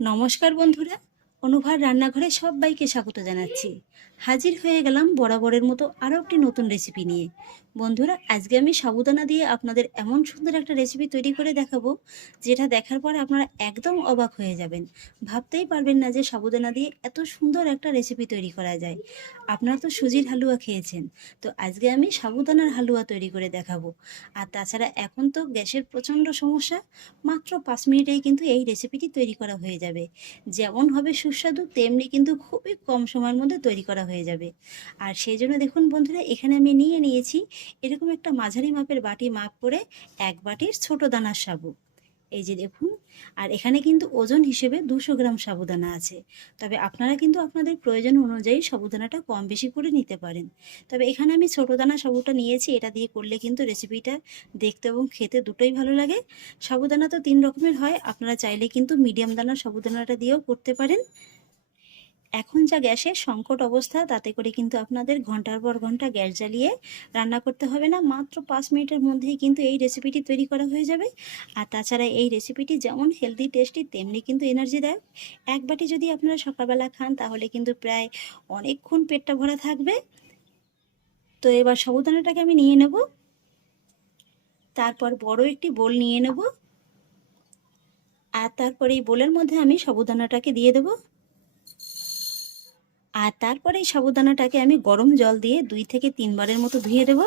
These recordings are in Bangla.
নমস্কার বন্ধুরা, অনুভার রান্নাঘরে সবাইকে স্বাগত জানাচ্ছি। হাজির হয়ে গেলাম বরাবরের মতো আরও একটি নতুন রেসিপি নিয়ে। বন্ধুরা, আজকে আমি সাবুদানা দিয়ে আপনাদের এমন সুন্দর একটা রেসিপি তৈরি করে দেখাবো, যেটা দেখার পর আপনারা একদম অবাক হয়ে যাবেন। ভাবতেই পারবেন না যে সাবুদানা দিয়ে এত সুন্দর একটা রেসিপি তৈরি করা যায়। আপনারা তো সুজির হালুয়া খেয়েছেন, তো আজকে আমি সাবুদানার হালুয়া তৈরি করে দেখাবো। আর তাছাড়া এখন তো গ্যাসের প্রচণ্ড সমস্যা, মাত্র 5 মিনিটেই কিন্তু এই রেসিপিটি তৈরি করা হয়ে যাবে। যেমন হবে সুস্বাদু, তেমনি কিন্তু খুবই কম সময়ের মধ্যে তৈরি করা হয়ে যাবে। আর সেই জন্য দেখুন বন্ধুরা, এখানে আমি নিয়ে নিয়েছি এরকম একটা মাঝারি মাপের বাটি মাপ করে 1 বাটির ছোট দানার সাবু। এই যে দেখুন, আর এখানে কিন্তু ওজন হিসেবে 200 গ্রাম সাবুদানা আছে। তবে আপনারা কিন্তু আপনাদের প্রয়োজন অনুযায়ী সাবুদানাটা কম বেশি করে নিতে পারেন। তবে এখানে আমি ছোটো দানা সাবুটা নিয়েছি, এটা দিয়ে করলে কিন্তু রেসিপিটা দেখতে এবং খেতে দুটোই ভালো লাগে। সাবুদানা তো 3 রকমের হয়, আপনারা চাইলে কিন্তু মিডিয়াম দানার সাবুদানাটা দিয়েও করতে পারেন। এখন যা গ্যাসের সংকট অবস্থা, তাতে করে কিন্তু আপনাদের ঘন্টার পর ঘন্টা গ্যাস জ্বালিয়ে রান্না করতে হবে না, মাত্র 5 মিনিটের মধ্যেই কিন্তু এই রেসিপিটি তৈরি করা হয়ে যাবে। আর তাছাড়া এই রেসিপিটি যেমন হেলদি টেস্টি, তেমনি কিন্তু এনার্জি দেয়। 1 বাটি যদি আপনারা সকালবেলা খান, তাহলে কিন্তু প্রায় অনেকক্ষণ পেটটা ভরা থাকবে। তো এবার সাবুদানাটাকে আমি নিয়ে নেব, তারপর বড় একটি বোল নিয়ে নেব, আর তারপর এই বোলের মধ্যে আমি সাবুদানাটাকে দিয়ে দেবো। আর তারপরে এই সাবুদানাটাকে আমি গরম জল দিয়ে 2 থেকে 3 বারের মতো ধুয়ে দেব।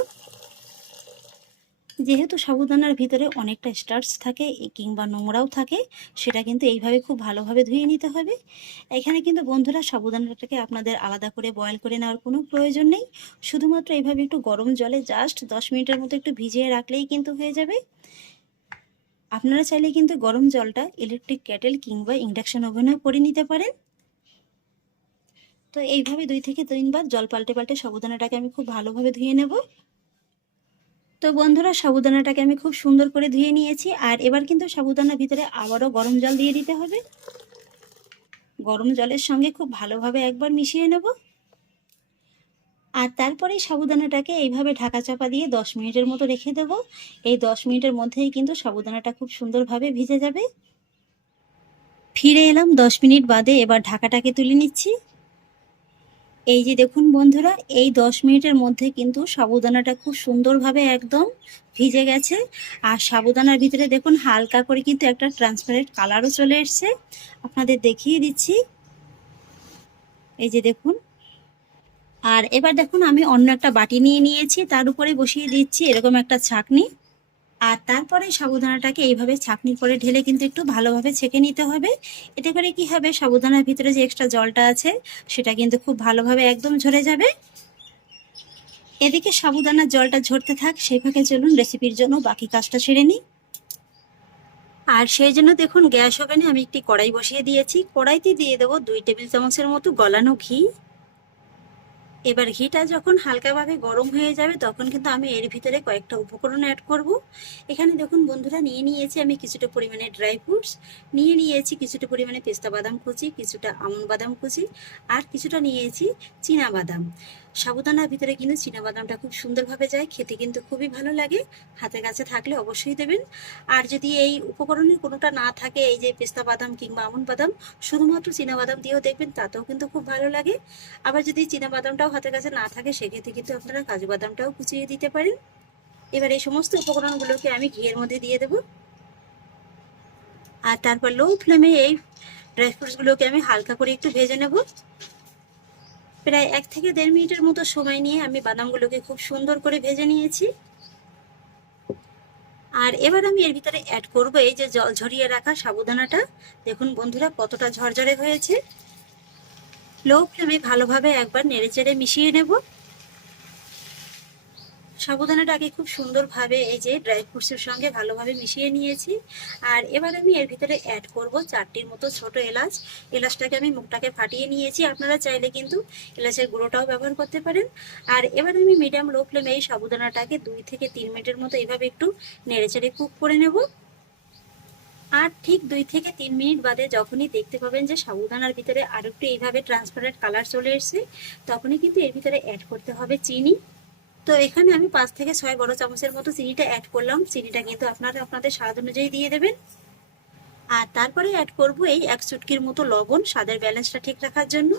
যেহেতু সাবুদানার ভিতরে অনেকটা স্টার্চ থাকে কিংবা নোংরাও থাকে, সেটা কিন্তু এইভাবে খুব ভালোভাবে ধুয়ে নিতে হবে। এখানে কিন্তু বন্ধুরা সাবুদানাটাকে আপনাদের আলাদা করে বয়েল করে নেওয়ার কোনো প্রয়োজন নেই, শুধুমাত্র এইভাবে একটু গরম জলে জাস্ট 10 মিনিটের মতো একটু ভিজিয়ে রাখলেই কিন্তু হয়ে যাবে। আপনারা চাইলে কিন্তু গরম জলটা ইলেকট্রিক কেটেল কিংবা ইন্ডাকশন ওভেনেও করে নিতে পারেন। তো এইভাবে 2 থেকে 3 বার জল পাল্টে পাল্টে সাবুদানাটাকে আমি খুব ভালোভাবে ধুয়ে নেব। তো বন্ধুরা, সাবুদানাটাকে আমি খুব সুন্দর করে ধুয়ে নিয়েছি। আর এবার কিন্তু সাবুদানার ভিতরে আবারও গরম জল দিয়ে দিতে হবে। গরম জলের সঙ্গে খুব ভালোভাবে একবার মিশিয়ে নেব। আর তারপরে সাবুদানাটাকে এইভাবে ঢাকা চাপা দিয়ে 10 মিনিটের মতো রেখে দেব। এই 10 মিনিটের মধ্যেই কিন্তু সাবুদানাটা খুব সুন্দরভাবে ভিজে যাবে। ফিরে এলাম 10 মিনিট বাদে, এবার ঢাকাটাকে তুলে নিচ্ছি। এই যে দেখুন বন্ধুরা, এই 10 মিনিটের মধ্যে কিন্তু সাবুদানাটা খুব সুন্দরভাবে একদম ভিজে গেছে। আর সাবুদানার ভিতরে দেখুন হালকা করে কিন্তু একটা ট্রান্সপারেন্ট কালারও চলে এসছে। আপনাদের দেখিয়ে দিচ্ছি, এই যে দেখুন। আর এবার দেখুন, আমি অন্য একটা বাটি নিয়ে নিয়েছি, তার উপরে বসিয়ে দিচ্ছি এরকম একটা ছাঁকনি। আর তারপরে সাবুদানাটাকে এইভাবে ছাঁকনি করে ঢেলে কিন্তু একটু ভালোভাবে ছেঁকে নিতে হবে। এতে করে কি হবে, সাবুদানার ভিতরে যে এক্সট্রা জলটা আছে, সেটা কিন্তু খুব ভালোভাবে একদম ঝরে যাবে। এদিকে সাবুদানার জলটা ঝরতে থাক, সেই ফাঁকে চলুন রেসিপির জন্য বাকি কাজটা সেরে নিই। আর সেই জন্য দেখুন, গ্যাস ওভেনে আমি একটি কড়াই বসিয়ে দিয়েছি। কড়াইতে দিয়ে দেবো 2 টেবিল চামচের মতো গলানো ঘি। এবার ঘিটা যখন হালকাভাবে গরম হয়ে যাবে, তখন কিন্তু আমি এর ভিতরে কয়েকটা উপকরণ অ্যাড করব। এখানে দেখুন বন্ধুরা, নিয়ে নিয়েছি আমি কিছুটা পরিমাণে ড্রাই ফ্রুটস, নিয়ে নিয়েছি কিছুটা পরিমাণে পেস্তা বাদাম কুচি, কিছুটা আমন্ড বাদাম কুচি, আর কিছুটা নিয়েছি চীনা বাদাম। সাবুদানার ভিতরে কিন্তু চীনা বাদামটা খুব সুন্দরভাবে যায়, খেতে কিন্তু খুবই ভালো লাগে। হাতের কাছে থাকলে অবশ্যই দেবেন। আর যদি এই উপকরণের কোনোটা না থাকে, এই যে পেস্তা বাদাম কিংবা আমন্ড বাদাম, শুধুমাত্র চীনা বাদাম দিয়েও দেখবেন, তাতেও কিন্তু খুব ভালো লাগে। আবার যদি চীনা বাদামটাও হাতের কাছে না থাকে, সেক্ষেত্রে কিন্তু আপনারা কাজু বাদামটাও কুচিয়ে দিতে পারেন। এবার এই সমস্ত উপকরণগুলোকে আমি ঘিয়ের মধ্যে দিয়ে দেব। আর তারপর লো ফ্লেমে এই ড্রাই ফ্রুটসগুলোকে আমি হালকা করে একটু ভেজে নেব। প্রায় 1 থেকে 1.5 মিনিটের মতো সময় নিয়ে আমি বাদামগুলোকে খুব সুন্দর করে ভেজে নিয়েছি। আর এবার আমি এর ভিতরে অ্যাড করব এই যে জল ঝরিয়ে রাখা সাবুদানাটা। দেখুন বন্ধুরা, কতটা ঝরঝরে হয়েছে। লো ফ্লেমে ভালোভাবে একবার নেড়েচেড়ে মিশিয়ে নেব। সাবুদানাটাকে খুব সুন্দরভাবে এই যে ড্রাই ফ্রুটসের সঙ্গে ভালোভাবে মিশিয়ে নিয়েছি। আর এবার আমি এর ভিতরে অ্যাড করব 4টির মতো ছোট এলাচ। এলাচটাকে আমি মুখটাকে ফাটিয়ে নিয়েছি, আপনারা চাইলে কিন্তু এলাচের গুঁড়োটাও ব্যবহার করতে পারেন। আর এবার আমি মিডিয়াম লো ফ্লেমে এই সাবুদানাটাকে 2 থেকে 3 মিনিটের মতো এইভাবে একটু নেড়েচেড়ে কুক করে নেব। আর ঠিক 2 থেকে 3 মিনিট বাদে যখনই দেখতে পাবেন যে সাবুদানার ভিতরে আর একটু এইভাবে ট্রান্সপারেন্ট কালার চলে এসেছে, তখনই কিন্তু এর ভিতরে অ্যাড করতে হবে চিনি। তো এখানে আমি 5 থেকে 6 বড় চামচের মতো চিনিটা অ্যাড করলাম। চিনিটা কিন্তু আপনারা আপনাদের স্বাদ অনুযায়ী দিয়ে দেবেন। আর তারপরে অ্যাড করব এই 1 চুটকির মতো লবণ স্বাদের ব্যালেন্সটা ঠিক রাখার জন্য।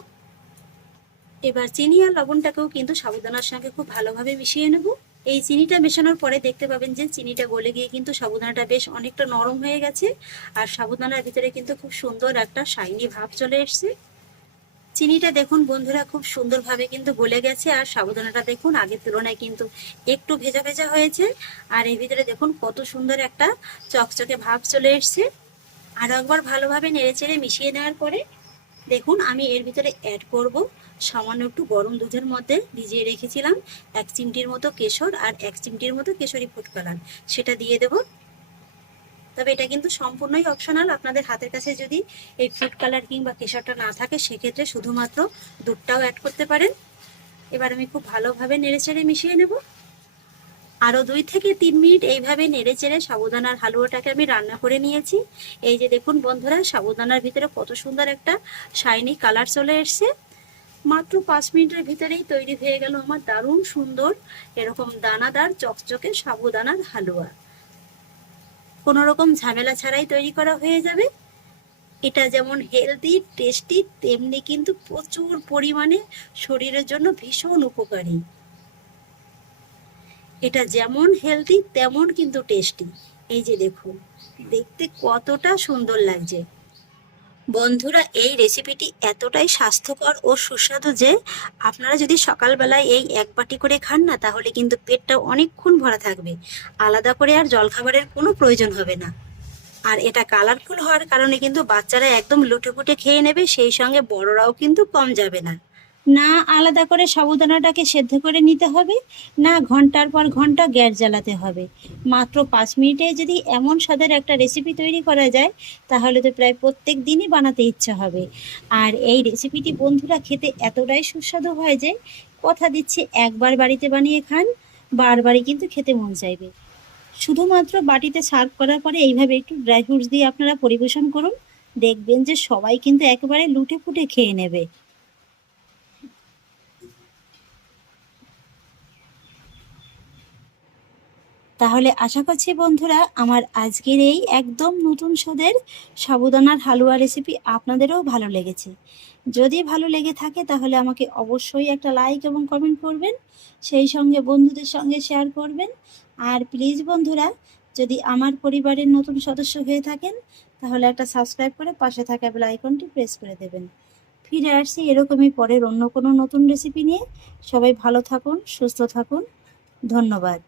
এবার চিনি আর লবণটাকেও কিন্তু সাবুদানার সঙ্গে খুব ভালোভাবে মিশিয়ে নেব। এই চিনিটা মেশানোর পরে দেখতে পাবেন যে চিনিটা গলে গিয়ে কিন্তু সাবুদানাটা বেশ অনেকটা নরম হয়ে গেছে, আর সাবুদানার ভিতরে কিন্তু খুব সুন্দর একটা শাইনি ভাব চলে এসছে। চিনিটা দেখুন বন্ধুরা খুব সুন্দরভাবে কিন্তু গলে গেছে, আর সাবুদানাটা দেখুন আগের তুলনায় কিন্তু একটু ভেজা ভেজা হয়েছে, আর এর ভিতরে দেখুন কত সুন্দর একটা চকচকে ভাব চলে এসছে। আরো একবার ভালোভাবে নেড়েচেড়ে মিশিয়ে নেওয়ার পরে দেখুন আমি এর ভিতরে অ্যাড করব সামান্য একটু গরম দুধের মধ্যে ভিজিয়ে রেখেছিলাম 1 চিমটির মতো কেশর আর 1 চিমটির মতো কেশরি ফুড কালার, সেটা দিয়ে দেব। তবে এটা কিন্তু সম্পূর্ণই অপশনাল, আপনাদের হাতের কাছে যদি এই ফুড কালার কিংবা কেশরটা না থাকে সেক্ষেত্রে শুধুমাত্র দুধটাও অ্যাড করতে পারেন। এবার আমি খুব ভালোভাবে নেড়েচেড়ে মিশিয়ে নেব। আরও 2 থেকে 3 মিনিট এইভাবে নেড়েচেড়ে সাবুদানার হালুয়াটাকে আমি রান্না করে নিয়েছি। এই যে দেখুন বন্ধুরা সাবুদানার ভিতরে কত সুন্দর একটা শাইনি কালার চলে এসছে। মাত্র 5 মিনিটের ভিতরেই তৈরি হয়ে গেল আমার দারুণ সুন্দর এরকম দানাদার চকচকে সাবুদানার হালুয়া। কোনো রকম ঝামেলা ছাড়াই তৈরি করা হয়ে যাবে। এটা যেমন হেলদি টেস্টি তেমনি কিন্তু প্রচুর পরিমাণে শরীরের জন্য ভীষণ উপকারী। এটা যেমন হেলদি তেমন কিন্তু টেস্টি। এই যে দেখুন দেখতে কতটা সুন্দর লাগছে। বন্ধুরা এই রেসিপিটি এতটাই স্বাস্থ্যকর ও সুস্বাদু যে আপনারা যদি সকালবেলায় এই 1 বাটি করে খান না তাহলে কিন্তু পেটটা অনেকক্ষণ ভরা থাকবে, আলাদা করে আর জলখাবারের কোনো প্রয়োজন হবে না। আর এটা কালারফুল হওয়ার কারণে কিন্তু বাচ্চারা একদম লুটেপুটে খেয়ে নেবে, সেই সঙ্গে বড়রাও কিন্তু কম যাবে না। না আলাদা করে সাবুদানাটাকে সেদ্ধ করে নিতে হবে, না ঘন্টার পর ঘন্টা গ্যাস জ্বালাতে হবে। মাত্র 5 মিনিটে যদি এমন স্বাদের একটা রেসিপি তৈরি করা যায় তাহলে তো প্রায় প্রত্যেক দিনই বানাতে ইচ্ছা হবে। আর এই রেসিপিটি বন্ধুরা খেতে এতটাই সুস্বাদু হয় যে কথা দিচ্ছি একবার বাড়িতে বানিয়ে খান বারবারই কিন্তু খেতে মন চাইবে। শুধুমাত্র বাটিতে সার্ভ করার পরে এইভাবে একটু ড্রাই ফ্রুটস দিয়ে আপনারা পরিবেশন করুন, দেখবেন যে সবাই কিন্তু একেবারে লুটে পুটে খেয়ে নেবে। তাহলে আশা করছি বন্ধুরা আমার আজকের এই একদম নতুন স্বাদের সাবুদানার হালুয়া রেসিপি আপনাদেরও ভালো লেগেছে। যদি ভালো লেগে থাকে তাহলে আমাকে অবশ্যই একটা লাইক এবং কমেন্ট করবেন, সেই সঙ্গে বন্ধুদের সঙ্গে শেয়ার করবেন। আর প্লিজ বন্ধুরা যদি আমার পরিবারের নতুন সদস্য হয়ে থাকেন তাহলে একটা সাবস্ক্রাইব করে পাশে থাকা বেল আইকনটি প্রেস করে দেবেন। ফিরে আসছি এরকমই পরের অন্য কোনো নতুন রেসিপি নিয়ে। সবাই ভালো থাকুন, সুস্থ থাকুন, ধন্যবাদ।